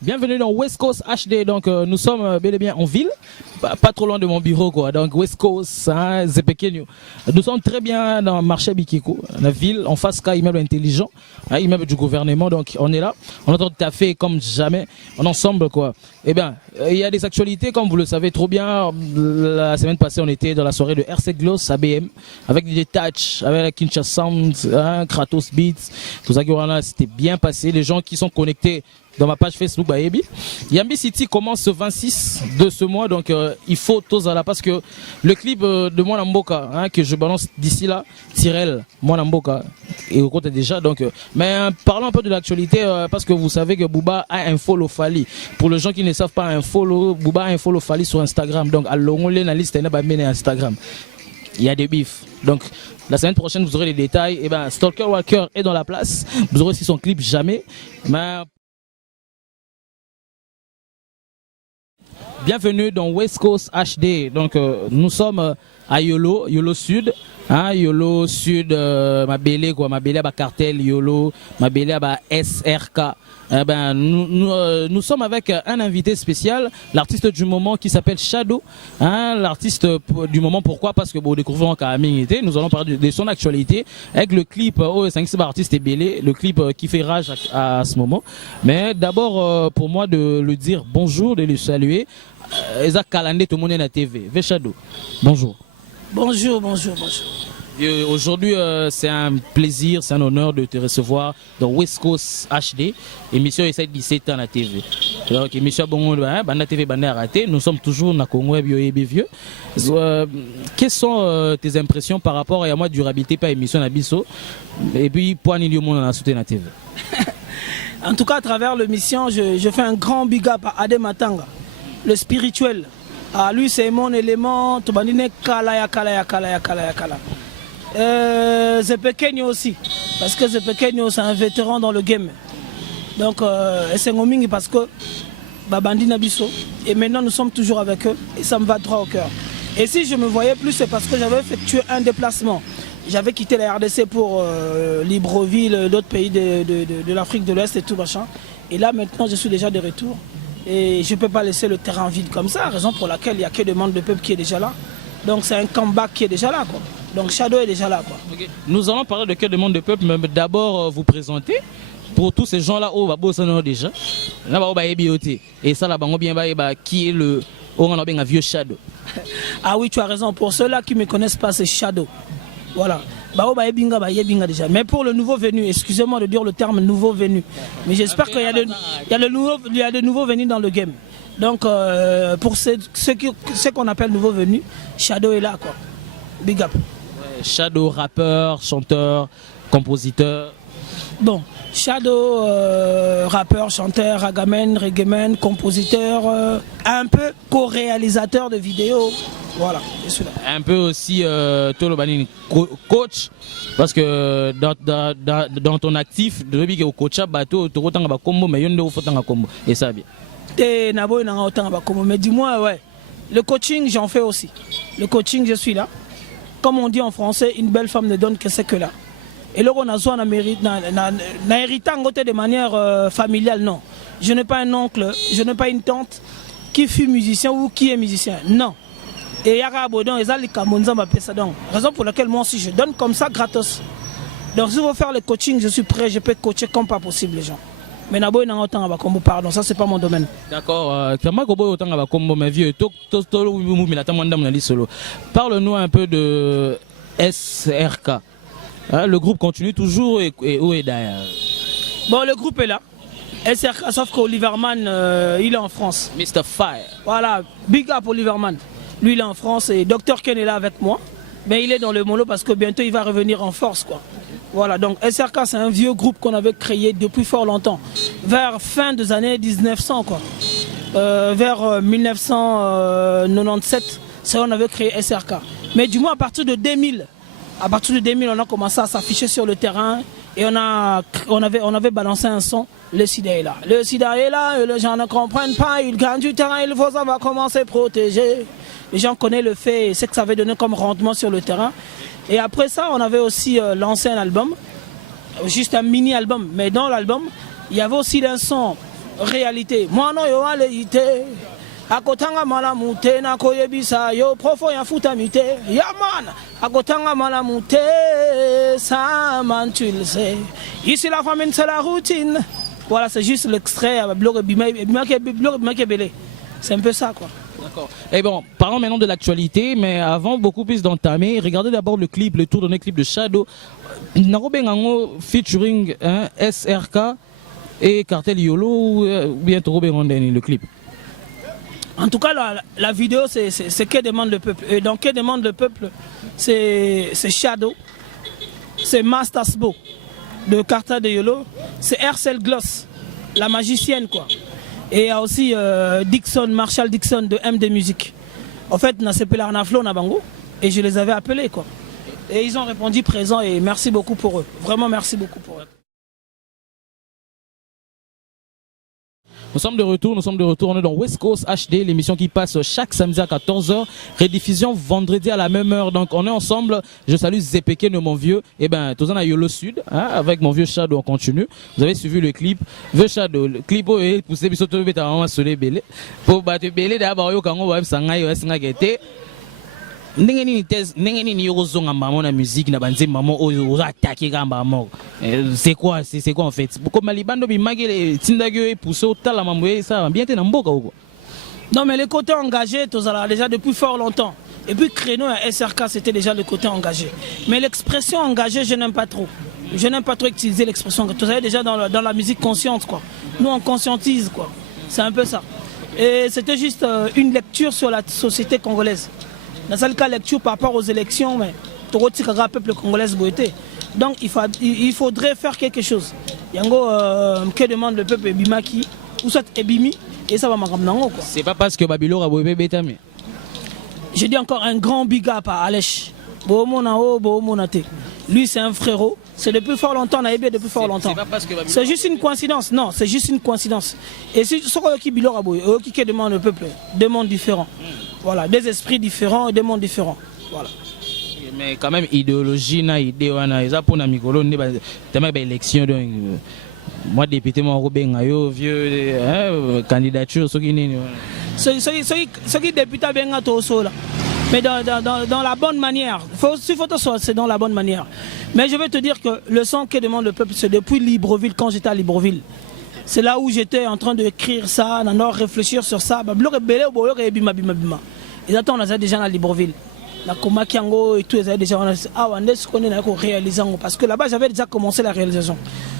Bienvenue dans West Coast HD. Donc nous sommes bel et bien en ville, pas trop loin de mon bureau quoi. Donc West Coast, hein, Zepekenyo. Nous sommes très bien dans le marché Bikiko, la ville en face d'un immeuble intelligent, un immeuble du gouvernement. Donc on est là, on entend tout à fait comme jamais, on est ensemble quoi. Eh bien, il y a des actualités comme vous le savez trop bien. La semaine passée, on était dans la soirée de RC Gloss ABM avec des touch, avec la Kinshasa Sound, hein, Kratos Beats, tout ça qui c'était bien passé. Les gens qui sont connectés dans ma page Facebook Baebi. Yambi City commence ce 26 de ce mois, donc il faut tous à la parce que le clip de Mwana Mboka hein, que je balance d'ici là, Tyrell, Mwana Mboka et au côté déjà. Donc, mais parlons un peu de l'actualité parce que vous savez que Booba a un follow Fali. Pour les gens qui ne savent pas, Booba a un follow Fali sur Instagram. Donc, à l'onglet la liste est Instagram. Il y a des bifs. Donc, la semaine prochaine, vous aurez les détails. Et ben, Stalker Walker est dans la place. Vous aurez aussi son clip jamais. Mais bienvenue dans West Coast HD. Donc nous sommes à Yolo Sud. Hein, Yolo Sud, Mabélé quoi, Mabélé à Cartel, Yolo, Mabélé à SRK. Eh ben, nous sommes avec un invité spécial, l'artiste du moment qui s'appelle Shadow. Hein, l'artiste du moment, pourquoi? Parce que bon, découvrons qu'à Aminité, nous allons parler de son actualité avec le clip OS5 artiste et Bélé, le clip qui fait rage à ce moment. Mais d'abord, pour moi, de lui dire bonjour, de lui saluer. Isaac Kalandé, tout le monde est à la TV. Shadow, bonjour. Bonjour, bonjour, bonjour. Aujourd'hui, c'est un plaisir, c'est un honneur de te recevoir dans West Coast HD, émission essaie 17 ans à la TV. Donc, émission bon, Banda TV, Banda raté. Nous sommes toujours dans Congo et vieux. Quelles sont tes impressions par rapport à moi durabilité par émission Nabiso et puis point il y a monde à soutenir la TV. En tout cas, à travers l'émission, je fais un grand big up à Adem Matanga, le spirituel. Ah, lui, c'est mon élément. Tobandine Kalaya. Zepekenyo aussi, parce que Zepekenyo c'est un vétéran dans le game. Donc, c'est Ngomingi parce que Babandi Nabiso. Et maintenant, nous sommes toujours avec eux et ça me va droit au cœur. Et si je me voyais plus, c'est parce que j'avais effectué un déplacement. J'avais quitté la RDC pour Libreville, d'autres pays de l'Afrique de l'Ouest et tout machin. Et là, maintenant, je suis déjà de retour. Et je ne peux pas laisser le terrain vide comme ça, raison pour laquelle il n'y a que des membres de peuple qui est déjà là. Donc c'est un comeback qui est déjà là, quoi. Donc Shadow est déjà là, quoi. Okay. Nous allons parler de que des membres de peuple, mais d'abord vous présenter pour tous ces gens-là où va déjà. Là bas et ça là bien qui est le un vieux Shadow. Ah oui, tu as raison. Pour ceux-là qui ne me connaissent pas, c'est Shadow. Voilà. Déjà. Mais pour le nouveau venu, excusez-moi de dire le terme nouveau venu, mais j'espère qu'il y a de nouveaux venus dans le game. Donc pour ceux qu'on appelle nouveau venus, Shadow est là quoi. Big up. Ouais, Shadow, rappeur, chanteur, compositeur. Bon, Shadow, rappeur, chanteur, ragaman, reggaeman, compositeur, un peu co-réalisateur de vidéos. Voilà, je suis là. Un peu aussi coach, parce que dans ton actif, de au coach bateau, tu as combo, mais il y a un combo. Et ça bien. Mais dis-moi, ouais, le coaching, j'en fais aussi. Le coaching, je suis là. Comme on dit en français, une belle femme ne donne que ce que là. Et là, on a besoin de manière familiale, non. Je n'ai pas un oncle, je n'ai pas une tante qui fut musicien ou qui est musicien, non. Et raison pour laquelle moi aussi je donne comme ça gratos. Donc si vous faire le coaching, je suis prêt, je peux coacher comme pas possible les gens. Mais pardon, ça c'est pas mon domaine. D'accord, parle-nous un peu de SRK. Le groupe continue toujours et où est d'ailleurs? Bon, le groupe est là. SRK, sauf qu'Oliverman, il est en France. Mr. Fire. Voilà, big up Oliverman. Lui, il est en France et Dr. Ken est là avec moi. Mais il est dans le mollo parce que bientôt, il va revenir en force, quoi. Voilà, donc SRK, c'est un vieux groupe qu'on avait créé depuis fort longtemps. Vers fin des années 1900, quoi. Vers 1997, ça, on avait créé SRK. Mais du moins, à partir de 2000, on a commencé à s'afficher sur le terrain et on avait balancé un son, le sida est là. Le sida est là, et les gens ne comprennent pas, ils gagnent du terrain, il faut savoir comment se protéger. Les gens connaissent le fait, ce que ça avait donné comme rendement sur le terrain. Et après ça, on avait aussi lancé un album, juste un mini-album. Mais dans l'album, il y avait aussi un son réalité. Moi non yo aleite. Akotanga malamute na koyebisa yo profond ya futamite. Yaman. Akotanga malamute ça man tu le sais. Ici la famine c'est la routine. Voilà, c'est juste l'extrait. C'est un peu ça, quoi. D'accord. Et bon, parlons maintenant de l'actualité, mais avant beaucoup plus d'entamer, regardez d'abord le clip, le tour donné clip de Shadow. Narobengango featuring SRK et Cartel Yolo ou bien Torobengondeni, le clip. En tout cas, la vidéo, c'est que demande le peuple. Et donc, que demande le peuple, c'est Shadow, c'est Mastasbo de Cartel de Yolo, c'est Hercel Gloss, la magicienne, quoi. Et il y a aussi Dixon, Marshall Dixon de MD Music. En fait, on a appelé Arnaflo, Nabango, et je les avais appelés, quoi. Et ils ont répondu présent et merci beaucoup pour eux. Vraiment, merci beaucoup pour eux. Nous sommes de retour, on est dans West Coast HD, l'émission qui passe chaque samedi à 14h, rediffusion vendredi à la même heure. Donc on est ensemble, je salue Zepeke de mon vieux, et ben tous en a Yolo Sud, hein, avec mon vieux Shadow, on continue. Vous avez suivi le clip, vieux Shadow, le clip est poussé, puis surtout, bêta vraiment sur les belés. Pour battre belé d'abord, yo, quand on va s'engager, on va s'engager. La musique c'est quoi en fait non mais le côté engagé déjà depuis fort longtemps et puis créneau à SRK c'était déjà le côté engagé mais l'expression engagée je n'aime pas trop utiliser l'expression vous savez déjà dans la musique consciente quoi nous on conscientise quoi c'est un peu ça et c'était juste une lecture sur la société congolaise. Dans ce cas, lecture par rapport aux élections, mais le peuple congolais boité. Donc il faudrait faire quelque chose. Yango, que demande le peuple Ebimaki, ou soit Ebimi, et ça va m'en quoi. C'est pas parce que Babylone a boité Bétamé. Je dis encore un grand big up à Alech. Lui c'est un frérot, c'est depuis fort longtemps, on a aimé depuis fort longtemps. C'est juste une coïncidence, non, c'est juste une coïncidence. Et si ce qui demande le peuple, deux mondes différents. Voilà, des esprits différents et des mondes différents. Voilà. Mais quand même, idéologie, idée, ça pour la micro, tellement d'élection. Moi, député, moi, Robin, vieux candidature, ce qui député, mais dans la bonne manière. C'est dans la bonne manière. Mais je vais te dire que le son que demande le peuple, c'est depuis Libreville, quand j'étais à Libreville. C'est là où j'étais en train d'écrire ça, d'en réfléchir sur ça. Ils attendent, on a déjà à Libreville. La Komakiango et tout, ils avaient déjà réalisé. Parce que là-bas, j'avais déjà commencé la réalisation.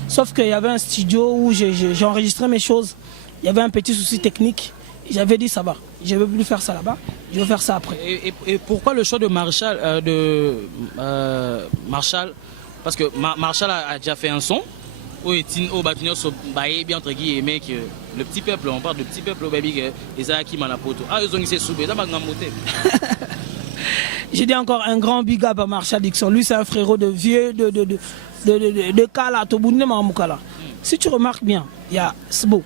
Sauf qu'il y avait un studio où j'ai enregistré mes choses. Il y avait un petit souci technique. J'avais dit ça va. Je ne veux plus faire ça là-bas. Je veux faire ça après. Et pourquoi le choix de Marshall Parce que Marshall a déjà fait un son. Oui, bien entre guillemets que le petit peuple, on parle de petit peuple, j'ai dit encore un grand big up à Marshall Dixon. Lui, c'est un frérot de vieux de Kala, Si tu remarques bien, il y a Sbo,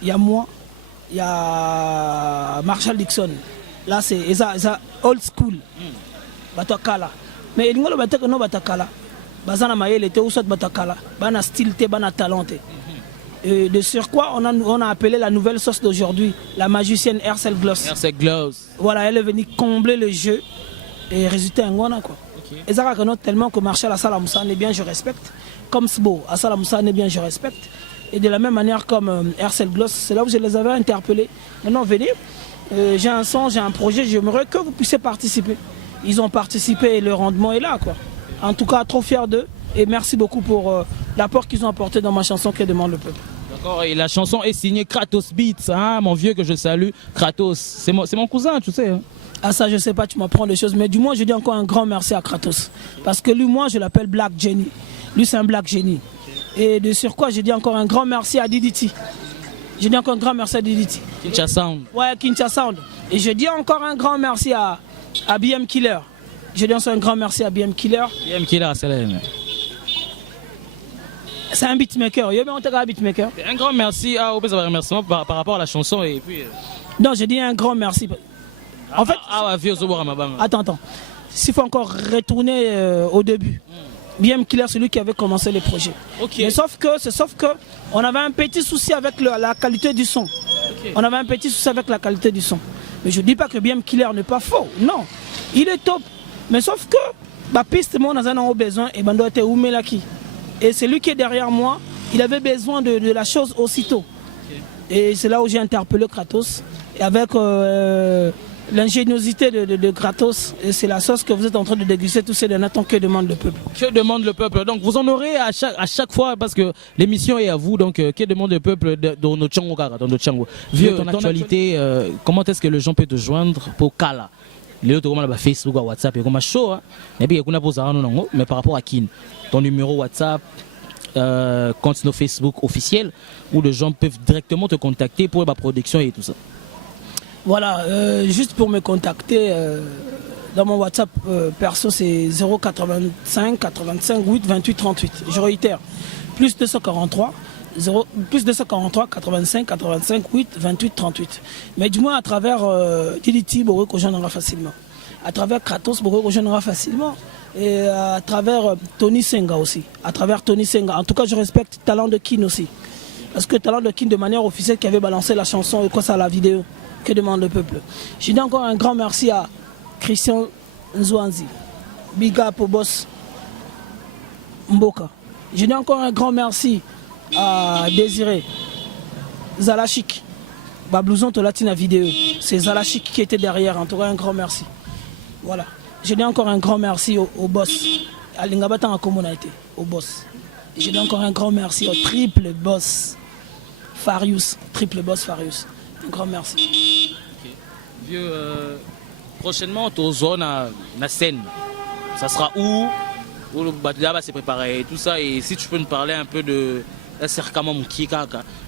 il y a moi, il y a Marshall Dixon. Là, c'est old school. Batakala. Mais il y a Batakala. Bazana Maël était où soit Batakala, bana style, bana talent. Et de sur quoi on a appelé la nouvelle sauce d'aujourd'hui, la magicienne Hercel Gloss. Hercel Gloss. Voilà, elle est venue combler le jeu et résultat un gona quoi. Et ça raconte tellement que Marshall Assala Moussa est bien, je respecte. Comme Sbo, Assala Moussa est bien, je respecte. Et de la même manière comme Hercel Gloss, c'est là où je les avais interpellés. Maintenant venez, j'ai un son, j'ai un projet, j'aimerais que vous puissiez participer. Ils ont participé et le rendement est là quoi. En tout cas, trop fier d'eux et merci beaucoup pour l'apport qu'ils ont apporté dans ma chanson que demande le peuple. D'accord, et la chanson est signée Kratos Beats, hein, mon vieux que je salue. Kratos, c'est mon cousin, tu sais. Hein. Ah ça, je sais pas, tu m'apprends des choses, mais du moins, je dis encore un grand merci à Kratos. Parce que lui, moi, je l'appelle Black Genie. Lui, c'est un Black Genie. Et de sur quoi, je dis encore un grand merci à Diditi. Je dis encore un grand merci à Diditi. Kincha Sound. Ouais, Kincha Sound. Et je dis encore un grand merci à BM Killer. Je dis un grand merci à BM Killer. BM Killer, c'est un beatmaker. Un grand merci à remerciement par rapport à la chanson et puis. Non, je dis un grand merci. En fait. Attends. S'il faut encore retourner au début. BM Killer, celui qui avait commencé le projet. Okay. Mais sauf que on avait un petit souci avec la qualité du son. Okay. On avait un petit souci avec la qualité du son. Mais je ne dis pas que BM Killer n'est pas faux. Non, il est top. Mais sauf que la piste, moi, on a un besoin et Bando était Oumelaki. Et celui qui est derrière moi, il avait besoin de la chose aussitôt. Okay. Et c'est là où j'ai interpellé Kratos. Et avec l'ingéniosité de Kratos, et c'est la sauce que vous êtes en train de déguster, tous ces derniers temps, que demande le peuple. Que demande le peuple? Donc vous en aurez à chaque fois, parce que l'émission est à vous, donc que demande le peuple dans notre Tchango, dans notre Tchango. Vieux, ton actualité, comment est-ce que les gens peuvent te joindre pour Kala? Les autres, comme Facebook, WhatsApp, comme show, et puis mais par rapport à Kin, ton numéro WhatsApp, compte nos Facebook officiel, où les gens peuvent directement te contacter pour la production et tout ça. Voilà, juste pour me contacter, dans mon WhatsApp perso, c'est 085 85 8 28 38. Je réitère, plus 243 85 85 8 28 38. Mais du moins à travers Diliti, Boro rejoindra facilement. À travers Kratos, Boro rejoindra facilement. Et à travers Tony Senga aussi. À travers Tony Senga. En tout cas, je respecte Talent de Kin aussi. Parce que Talent de Kin, de manière officielle, qui avait balancé la chanson et quoi ça, la vidéo. Que demande le peuple? Je dis encore un grand merci à Christian Nzouanzi, big up au boss Mboka. Je dis encore un grand merci à Désiré Zalachik, Bablouson Tolatina vidéo. C'est Zalachik qui était derrière, en tout cas un grand merci. Voilà. Je dis encore un grand merci au boss, à Lingabatan en communauté, au boss. Je dis encore un grand merci au triple boss Farius, triple boss Farius. Un grand merci. Okay. Vieux, prochainement, tu as la scène. Ça sera où le Badla va se préparer et tout ça. Et si tu peux nous parler un peu de SRK Mamukika,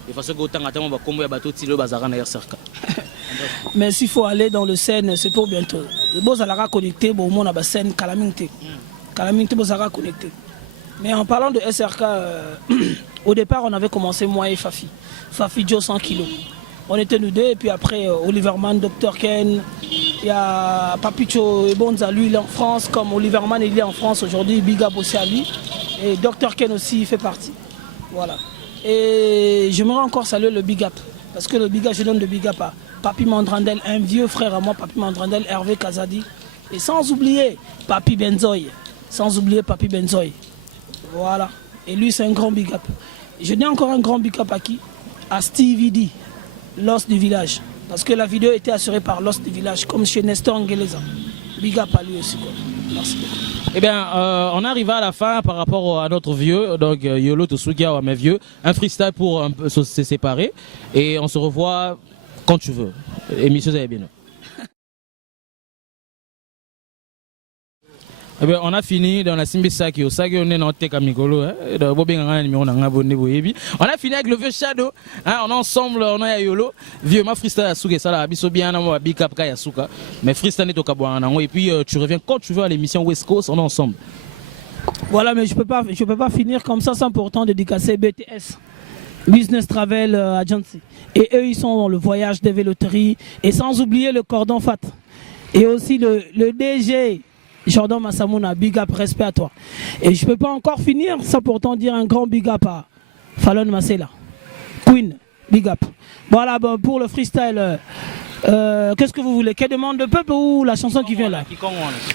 de façon que autant attendre va combien de bateaux Tilo Bazara na SRK. Mais s'il faut aller dans le scène, c'est pour bientôt. Bon, ça l'a connecté, bon, on a la scène Calamité. Calamité, bon, ça l'a connecté. Mais en parlant de SRK, au départ, on avait commencé moi et Fafi. Fafi Joe 100 kilos. On était nous deux, et puis après Oliverman, Dr Ken, il y a Papicho et Bonza, lui il est en France, comme Oliverman il est en France aujourd'hui, big up aussi à lui. Et Dr Ken aussi il fait partie. Voilà. Et j'aimerais encore saluer le big up, parce que le big up, je donne le big up à Papi Mandrandel, un vieux frère à moi, Papi Mandrandel, Hervé Kazadi. Et sans oublier Papi Benzoy, Voilà. Et lui c'est un grand big up. Et je dis encore un grand big up à qui? À Stevie D. L'os du village, parce que la vidéo était assurée par l'os du village, comme chez Nestor Ngeleza. Big up à lui aussi, quoi. Merci beaucoup. Eh bien, on arrive à la fin par rapport à notre vieux, donc Yolo Tosugia, mes vieux, un freestyle pour un peu se séparer, et on se revoit quand tu veux. Émission Zayabino. Eh bien, on a fini dans la Simbi Saki, au Saki, on est dans le Tekamikolo, on a fini avec le vieux Shadow, hein, on est ensemble, on est à Yolo, vieux, ma freestyle à Souke, ça là, Abiso bien, on a Big Up Kaya Souka, mais freestyle est au Kabouanango, et puis tu reviens quand tu veux à l'émission West Coast, on est ensemble. Voilà, mais je peux pas finir comme ça sans pourtant dédicacer BTS. Business Travel Agency. Et eux, ils sont dans le voyage des véloteries, et sans oublier le cordon fat. Et aussi le DG. Jordan Massamouna, big up, respect à toi. Et je ne peux pas encore finir sans pourtant dire un grand big up à Fallon Massela. Queen, big up. Voilà, bon, pour le freestyle, qu'est-ce que vous voulez? Quelle demande de peuple ou la chanson qui vient là?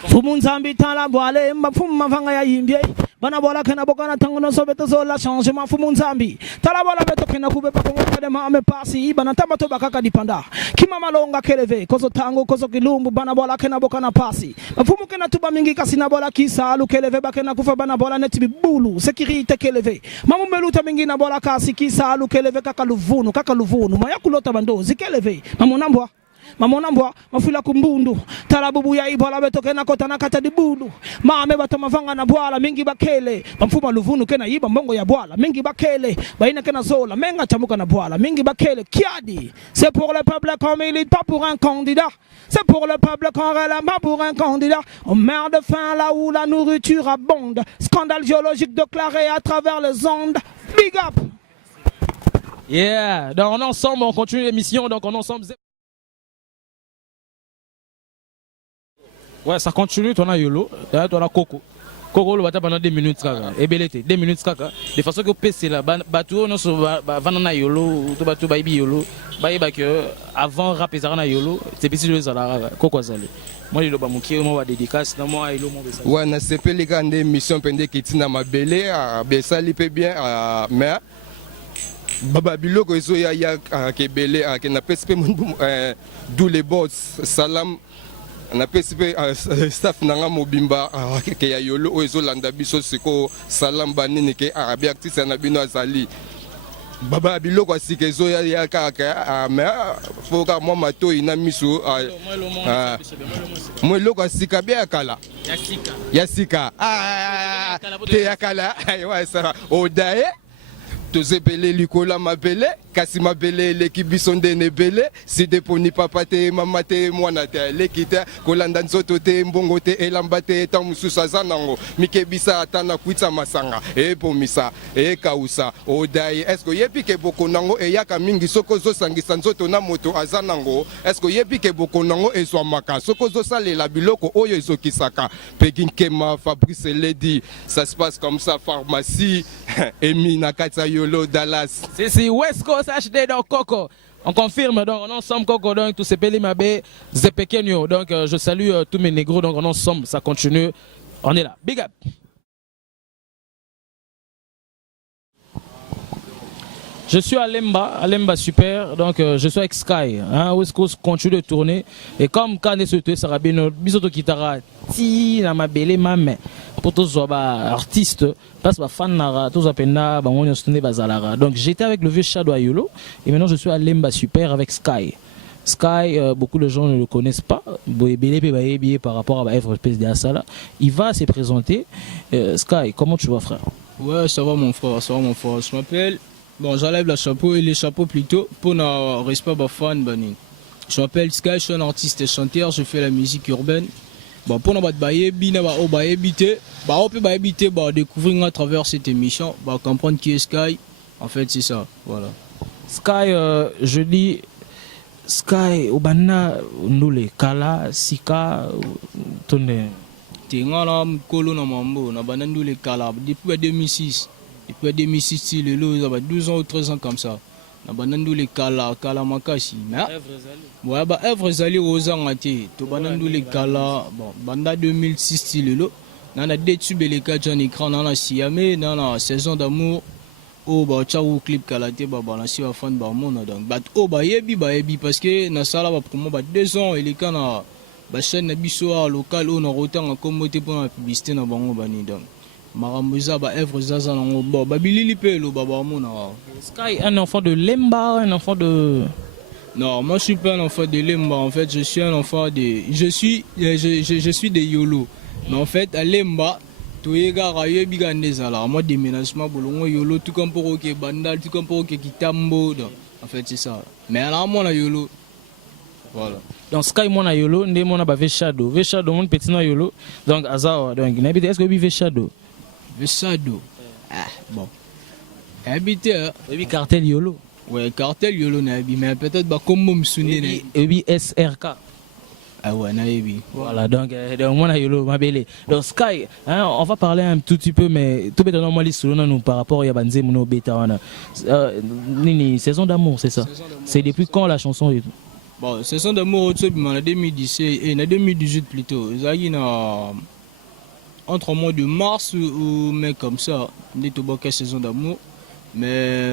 Fumunzambi tala boale mafuma vanga ya yimbie bana bola kena bokana tango no sobeto zo la changement fumunzambi tala bola beto kena kubeba ko ngade ma ame pasi bana tamato bakaka dipanda kima malonga keleve kozo tango kozo kilumbu bana bola kena bokana pasi mafumu kena tuba mingi kasina bola kisa alu keleve bakena kufa bana bola netibi bulu sécurité keleve mamu meluta mingi na bola kasi kisa alu keleve kaka luvunu mayakulota bando zikeleve mamu nambwa mamonambwa mafula kumbundu talabubu ya ibola betoke na kota na kata dibudu maame bato mavanga na bwala mingi bakele bamfuma luvunu kena yiba mbongo ya bwala mingi bakele baina kena zola menga chamuka na bwala mingi bakele kiadi. C'est pour le peuple qu'on milite, pas pour un candidat. C'est pour le peuple qu'on relève, pas pour un candidat. On meurt de faim là où la nourriture abonde. Scandale géologique déclaré à travers les ondes. Big up. Yeah, donc on est ensemble, on continue l'émission, donc on est ensemble. Ouais, ça continue, tu as Yolo, tu as Coco. Koko le bata pendant 2 minutes kaka. Ebelete 2 minutes kaka. De façon que PC là batu no so vanana yolo to batu baibi yolo. Ba que avant rap ezana yolo, c'est petit le zala koko zali. Moi le ba muki mo ba dédicace na moi ilo mo besa. Ouais, na sepeli kande mission pende kitina mabele besali pe bien mais Baba Biloko ezo ya kebele ke na pespe d'où les boss salam na pespe staff nanga mobimba ke ya yolo ezo landa biso siko salam banini ke arabi artiste na bino azali Baba Biloko asike ezo ya kaka mais foka moi mato ina miso moi loko asika bien kala yasika te yakala ouais ça odaye tozebele likola mabele kasi mabele leki biso ndene bele si deponi papa te mama te mwana te leki te kolanda nzoto te mbongo te elamba te eta mususu aza nango mikebisa ata na kwitsa masanga ebomisa ekausa odayi eske oyebi ke boko nango eyaka mingi soko ozosangisa nzoto na moto aza nango eske oyebi ke boko nango ezwamaka soko ozosalela biloko oyo ezokisaka pekinkema Fabrice Ledi ça se passe comme ça pharmacie emi na kati ya Yolo Dallas C'est West Coast HD dans Coco. On confirme, donc on est ensemble Coco, donc tous ces Pélimabé, Zepekenyo. Donc je salue tous mes négros, donc on est ensemble, ça continue. On est là. Big up. Je suis à Lemba super, donc je suis avec Sky. Hein, West Coast continue de tourner. Et comme quand on est sur ça rabino, bisoto kitara, ti na ma belle maman. Pour tous les artistes, parce que fan nara, tous les penda, on est sur bazalara. Donc j'étais avec le vieux Shadow Ayolo et maintenant je suis à Lemba super avec Sky. Sky, beaucoup de gens ne le connaissent pas. Par rapport à FRPS de Asala, il va se présenter. Sky, comment tu vas, frère? Ouais, ça va mon frère, ça va mon frère. Je m'appelle. Bon, j'enlève le chapeau et les chapeaux plutôt pour ne respect à fan bani. Je m'appelle Sky, je suis un artiste et chanteur, je fais la musique urbaine. Bon, pour ne pas habiter, on peut habiter, découvrir à travers cette émission, comprendre qui est Sky. En fait, c'est ça, voilà. Sky, je dis Sky, Obana, Nule, Kala, Sika, Tonne. Tingala, Mkolo, Namambo, Nabanandule, Kala, depuis 2006. Depuis 2006, il y a 12 ans ou 13 ans comme ça. Nabanandou les Kala, Kala Makashi. Ouais, Evre Zali Rosa Ngati. Tobanandou les Kala. Bon, Banda 2006, il y a des tubes et les 4 ans écran dans la Siamé, dans la saison d'amour. Oh, bah, tchao clip Kalaté, bah, balancer à fan, bah, mon donc. Bah, oh, bah, yebi, parce que na sala, bah, pour moi, 2 ans, il est quand na, bah, chaîne Nabisoa local, on a autant en communauté pour la publicité, na bango, bani, donc. Maramouza, bah, Evre Zaza, bon, bah, Billy Pelo, bah, mon. Sky, un enfant de Lemba, un enfant de. Non, moi je suis pas un enfant de Lemba, en fait, je suis un enfant de. Je suis de Yolo. Mais en fait, à Lemba, tout est garé, bigandezala. Moi, déménagement, bolongo, Yolo, tout comme pour OK Bandal, tout comme pour OK Kitambo. En fait, c'est ça. Mais là, moi, à Yolo. Voilà. Donc Sky mon a Yolo, ndé mon a ba Veshado. Veshado mon petit na Yolo. Donc Azawa, donc n'habite est-ce que vous Veshado? Veshado. Ah, bon. Habité. Et puis cartel Yolo. Ouais, cartel Yolo nabi, mais peut-être bah comme moi me souvenir. Et puis SRK. Ah ouais, nabi. Voilà, donc mon a Yolo, ma belle. Donc Sky, hein, on va parler un tout petit peu, mais tout bêtement moi l'histoire nous par rapport à Banze Mono Beta. Nini, saison d'amour, c'est ça. C'est depuis quand la chanson et tout? Bon, saison d'amour, en 2017 et en 2018 plutôt. Il y a entre mois de mars ou mai comme ça, on est au saison d'amour. Mais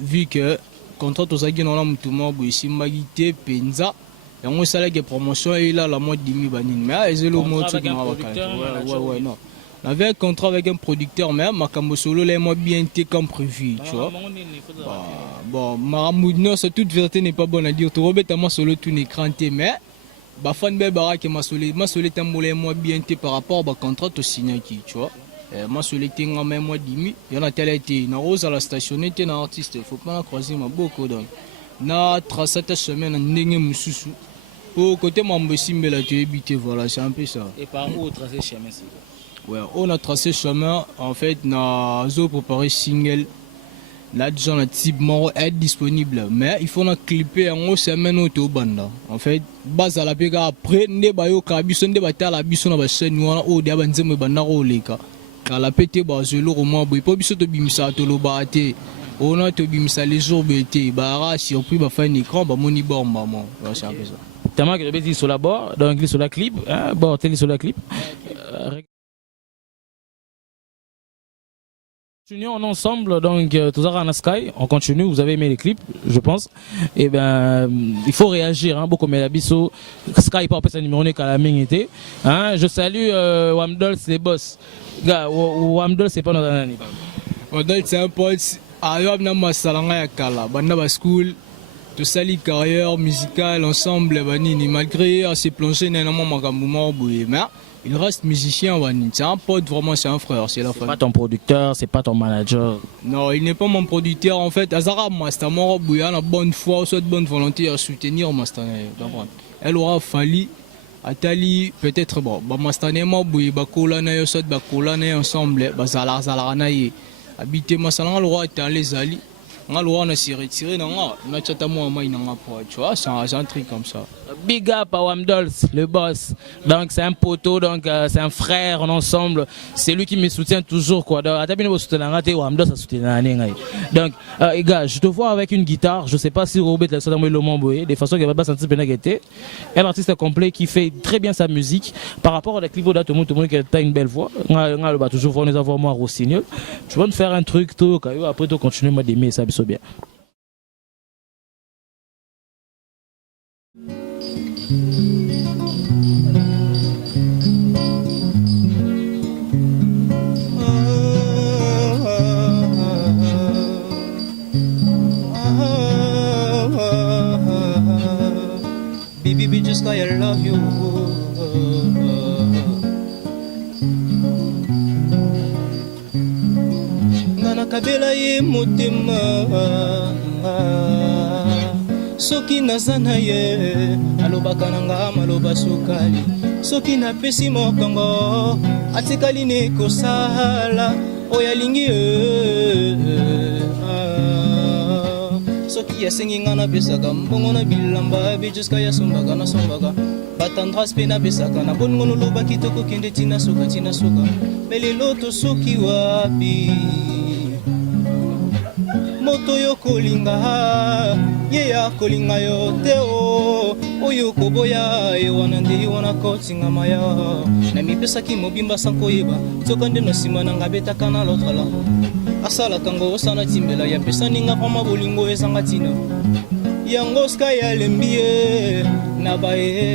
vu que contrat aux agents dans la moutouma, ici Magité, Penza, et on s'est la promotion et là la moitié de mi-banine. Mais c'est le mot qui m'a ouais, non. On avait un contrat avec un producteur, mais Makambo Solo l'a moins bien été comme prévu, tu vois. Bon, Maramoudno, c'est toute vérité n'est pas bonne à dire. Tu Robert à moi solo tout n'est cranté, mais Bafan Bebara qui m'a solé tambolé moins bien été par rapport au contrat au signé qui, tu vois. Moi solé tinga même moi dimi, il y en a tel été na rose à la station était un artiste, faut pas la croiser ma beaucoup donc. Na tracé cette semaine ndenge mususu. Au côté Mambosi mais là tu habité voilà, c'est un peu ça. Et par où tracer chemin c'est? Ouais, on a tracé chemin en fait na zo préparé single. Là déjà le type mort est disponible mais il faut na clipper en haut semaine au banda. En fait, base à la pega après ne ba yo ka biso nde ba ta la biso na ba chaîne wana o dia banze me banda ro leka. kala pété bazelo roman boy po biso to bimisa to lobate on a to bimisa les jours bété bara surpris ba fin écran ba moni bord maman c'est un peu ça tellement que le sur la bord donc il sur la clip hein bord télé sur la clip continuons ensemble donc tous à Sky on continue vous avez aimé les clips je pense et ben il faut réagir hein beaucoup mais la biso Sky pas passer numéro né la était hein je salue Wamdol c'est boss gars Wamdol c'est pas notre année Wamdol c'est un pote ayob na masalanga ya kala banda ba school to sali carrière musicale ensemble banini malgré assez plongé na makambo mo boye mais il reste musicien, c'est un pote, vraiment c'est un frère, c'est la famille. C'est pas ton producteur, c'est pas ton manager. Non, il n'est pas mon producteur en fait. Azara Masta, moi, la bonne foi, soit de bonne volonté à soutenir Masta. Elle aura fallu, Atali, peut-être bon, Mastane, moi, Bakolana, soit Bakolana ensemble, Bazala, Zalaranaye. Habiter Massalan, le roi est allé Zali. Le roi a s'est retiré, tu vois, c'est un truc comme ça. Big up à Wamdols, le boss. Donc c'est un poteau, donc c'est un frère en ensemble. C'est lui qui me soutient toujours quoi. Donc gars, je te vois avec une guitare. Je sais pas si Robert l'a sorti le Mamboé, de façon qu'il va pas sentir pénalité. Un artiste complet qui fait très bien sa musique. Par rapport à la clip tout le monde qui a une belle voix. On va toujours voir nous avoir moi Rossignol. Je vais te faire un truc tout après tu continues à d'aimer ça bien. Baby, just like I love you. Nana kabela ye motema soki nazana ye alobaka nanga maloba sukali soki napesi mokongo atikali ne kosala oyalingi soki yasengi nga napesaka mbongo na bilamba bijuska yasombaka nasombaka batandras mpe napesaka na boningo noloba kitoko kende tina suka me lelo tosoki wapi moto yo kolinga ye ya kolinga yo te o oyo koboya ye wana nde wana kotinga maya na mipesaki mobimba sankoyeba soka nde na nsima na nga betaka na lotrala asalaka ngo osana timbela ya pesa ninga vraimen bolingo ezanga tina yango ska ya lembi ye na baye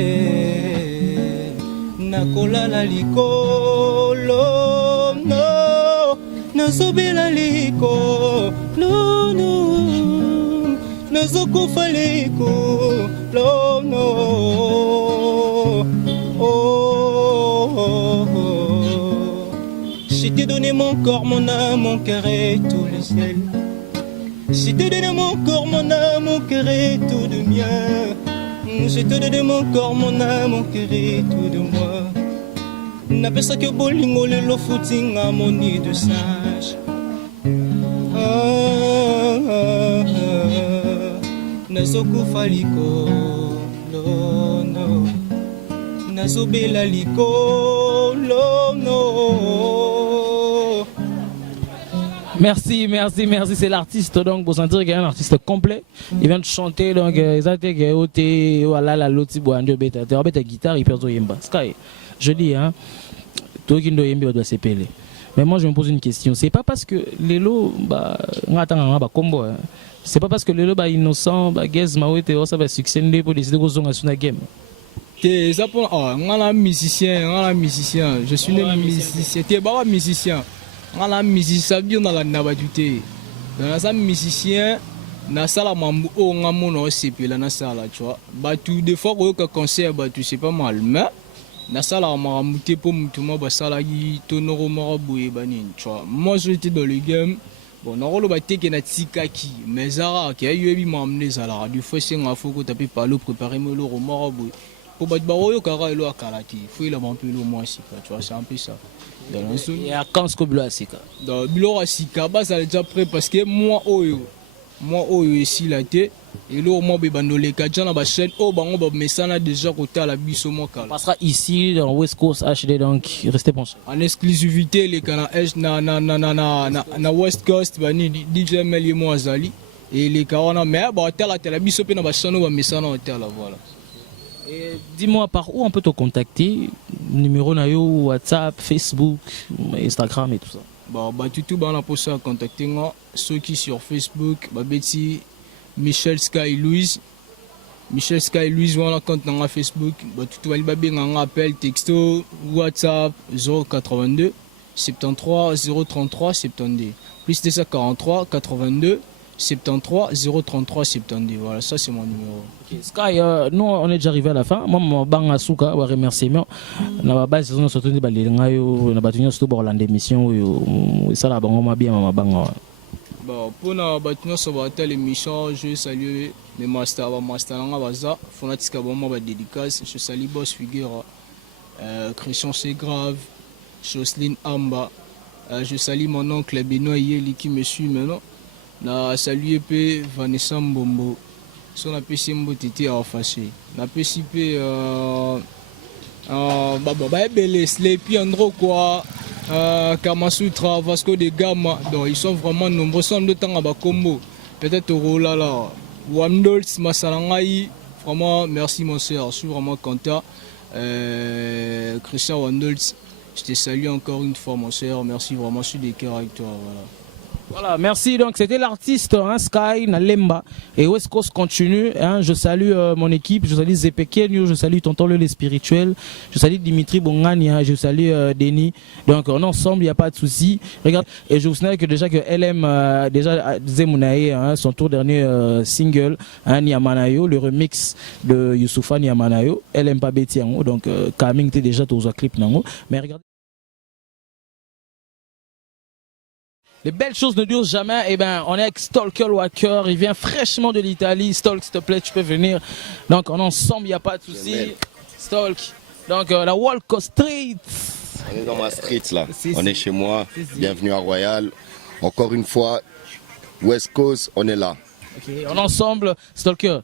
nakolala likolo no nazobela liko no nazokufa likolo no Je t'ai donné mon corps, mon âme, mon cœur et tout le ciel. Je t'ai donné mon corps, mon âme, mon cœur et tout de mien. Je t'ai donné mon corps, mon âme, mon cœur et tout de moi. N'appelle que bolingo le lo footing à mon nid de singe. Nazoku faliko, no. Nazobela liko, no. Merci, c'est l'artiste donc pour sentir qu'il y a un artiste complet. Il vient de chanter donc voilà la loti boando beta. Tu as ta guitare il perd ton yemba. Sky. Je dis hein. Toi qui doit doit s'épeler. Mais moi je me pose une question, c'est pas parce que Lelo combo c'est pas parce que Lelo innocent guess mawete ça va succès pour décider qu'on zonga sur la game. T'es ça pour musicien, je suis né musicien, t'es pas musicien. On musicien bien dans la nabadute. Dans un musicien na sala mambu o ngamono sepela na sala tu vois. Batu des fois que concert batu c'est pas mal mais na sala mamute pour mutuma ba sala yi tonoro maraboue banin tu vois. Moi j'étais dans le game. Bon na rolo ba teke na tikaki mais zara qui a eu m'amener sala du fois c'est un faut que taper par le préparer me le maraboue. Pour battre baroyo kara elo akalati. Faut il a un peu le moins si tu vois c'est un peu ça. Il y a quand ce que Bilo Asika. Bilo Asika, ça est déjà prêt parce que moi, moi oyo esila te elo moi bebandoleka déjà na ba chaîne oyo bango bamesana déjà kotala biso mo kala. On passera ici dans West Coast HD, donc restez penchés. En exclusivité les kana na West Coast bani DJ Mel mo azali et les kawana mais ba tala tala biso pe na ba chaîne bamesana hôtel voilà. Et dis-moi par où on peut te contacter, numéro nayo, WhatsApp, Facebook, Instagram et tout ça. Bah tout bana pour ça contacter moi ceux qui sur Facebook ba beti Michel Sky Louise wana compte dans Facebook ba tout wali ba benga appel texto WhatsApp 082 73 033 72 plus 243 82 73 033 72. Voilà, ça c'est mon numéro. Okay. Sky, nous on est déjà arrivé à la fin. Moi, je bang souka wa remerciement. Na ba base saison surtout ni balenga yo na batunyo surtout pour l'émission yo ça la bango ma bien ma bang. Bon, pour na batunyo so ba telle émission, je salue mes master nga baza, fonatika ba ba dédicace, je salue Boss Figure, Christian c'est grave, Jocelyne Amba, je salue mon oncle Benoît Yeli qui me suit maintenant. Na salué pe Vanessa Mbombo son apesi mbotiti a fâché na pesi pe ebele Sleepy Andro quoi Kamasutra Vasco de Gama, donc ils sont vraiment nombreux sont de temps à Bakombo peut-être Rolala Wamdols Masalangai, vraiment merci mon soeur, je suis vraiment content. Christian Wamdols, je te salue encore une fois mon soeur, merci vraiment, je suis des cœurs avec toi, voilà. Voilà, merci. Donc c'était l'artiste Sky Nalemba et West Coast continue. Hein, je salue mon équipe, je salue Zepekenyo, je salue Tonton Le Spirituel, je salue Dimitri Bongani, je salue Denis. Donc on est ensemble, il n'y a pas de souci. Regarde, et je vous signale que déjà que LM déjà Zemounae, son tout dernier single, Niamanayo, le remix de Youssoufa Niamanayo, LM pas Betiango, donc Kaming était déjà tous aux clips nango. Mais regardez. Les belles choses ne durent jamais. Eh ben, on est avec Stalker Walker. Il vient fraîchement de l'Italie. Stalk, s'il te plaît, tu peux venir. Donc, on est ensemble, il n'y a pas de souci. Stalk. Donc, la Walk Street. On est dans ma street là. On est chez moi. Bienvenue à Royal. Encore une fois, West Coast, on est là. Ok, on est ensemble. Stalker,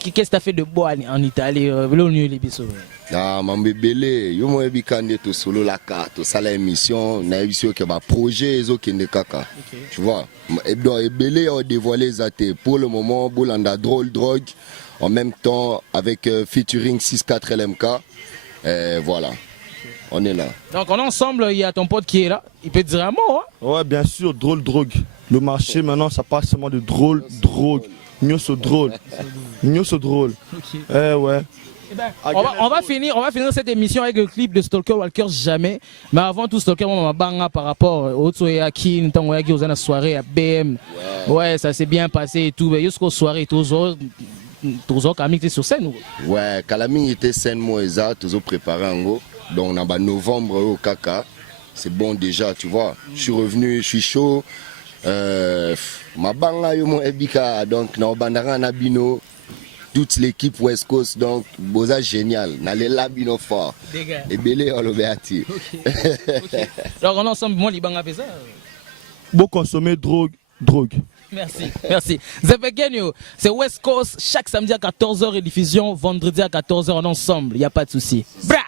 qu'est-ce que tu as fait de beau en Italie? Ah, mon bébé, yo mo ebikande to solo la carte, to sala émission, na émission que ba projet ezo kende kaka. Tu vois, ebele a dévoilé zate pour le moment Bolanda drôle drogue en même temps avec featuring 6-4 LMK. Voilà. On est là. Donc on est ensemble, il y a ton pote qui est là, il peut te dire un mot, hein? Ouais, bien sûr, drôle drogue. Le marché maintenant ça passe seulement de drôle drogue. Nyoso drôle. Nyoso drôle. Ouais. Eh ben, on va finir cette émission avec le clip de Stalker Walker jamais. Mais avant tout, Stalker m'a banga par rapport au Tsoyaki, Tangoyaki aux soirée à BM. Ouais, ça s'est bien passé et tout. Mais jusqu'aux soirées, toujours Kalami était sur scène. Ouais, Kalami était scène Moïsa, toujours préparé en gros. Donc on a novembre au Kaka. C'est bon déjà, tu vois. Je suis revenu, je suis chaud. Ma banga yo mon ebika donc na bandara na bino. Toute l'équipe West Coast, donc, boza génial. N'allez là, bino fort. Et belé, on le béati. Donc, on est ensemble, moi, les bangs ça. Beau consommer drogue. Merci. Zepekenyo, c'est West Coast, chaque samedi à 14h et diffusion, vendredi à 14h, on est ensemble, il n'y a pas de souci. Bra!